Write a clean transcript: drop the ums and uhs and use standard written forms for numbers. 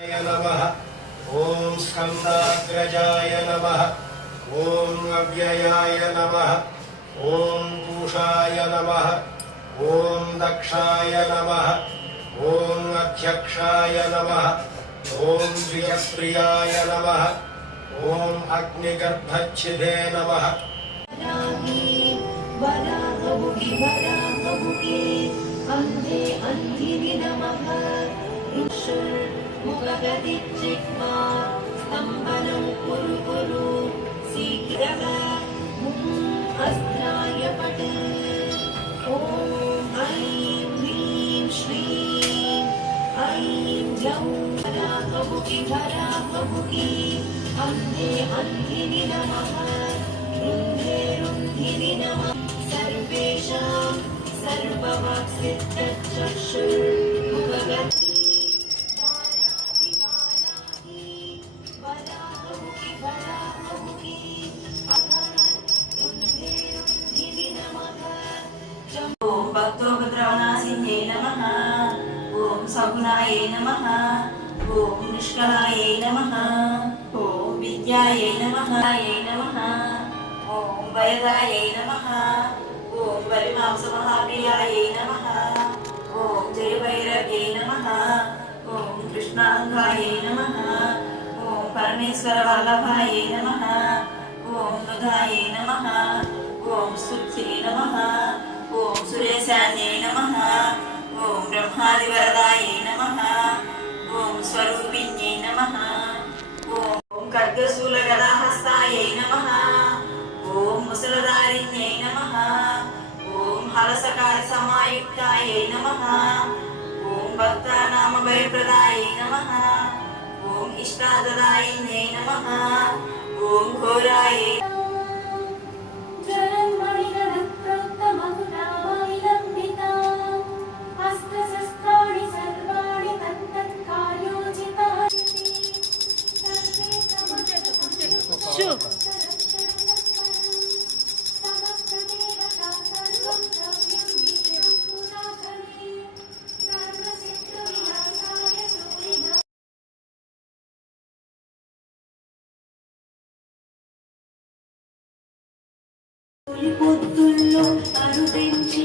नमः। ओम स्कंदाग्रजाय नमः। ओम अव्ययाय नमः। ओम पूषाय नमः। ओम दक्षाय नमः। ओम अध्यक्षाय नमः। ओम द्विजप्रियाय नमः। ओम अग्निगर्भच्छिदे नमः। अंधे अंधिनि नमः। मुखगतिचिह्वा स्तम्भनं कुरु कुरु शीघ्रः अस्त्राय पट। ॐ ऐं ह्रीं श्रीं ऐं ग्लौं वराहमुखी अन्धे अन्धिनि नमः। रुन्धे रुन्धिनि नमः। सर्वेषां सर्ववाक्सिद्धचक्षुर्मुखगति ओम भक्तोपद्रवनाशिन्ये नमः। ओम सगुणाय नमः। ओम निष्कलाय नमः। ओम विद्याय नमः। ओम वयदाय नमः। ओम बलिमांसमहाप्रियाय नमः। ओम जयभैरव्यै नमः। ओम कृष्णांगाय नमः। ओम परमेश्वरवल्लभाय नमः। ओम मृगाय नमः। ओम स्तुत्यै नमः। ओम सुरेशान्यै नमः। ओम ब्रह्मादिवरदाय नमः। ओम स्वरूपिण्यै नमः। ओम खड्गशूलगदाहस्ताय नमः। ओम मुसलधारिण्यै नमः। ओम हलसकारसमायुक्ताय नमः। ओम भक्तानामभयप्रदाय नमः। ओम इष्टाददायिन्यै नमः। ओम घोराय పొద్దుల్లో కరుదెంచి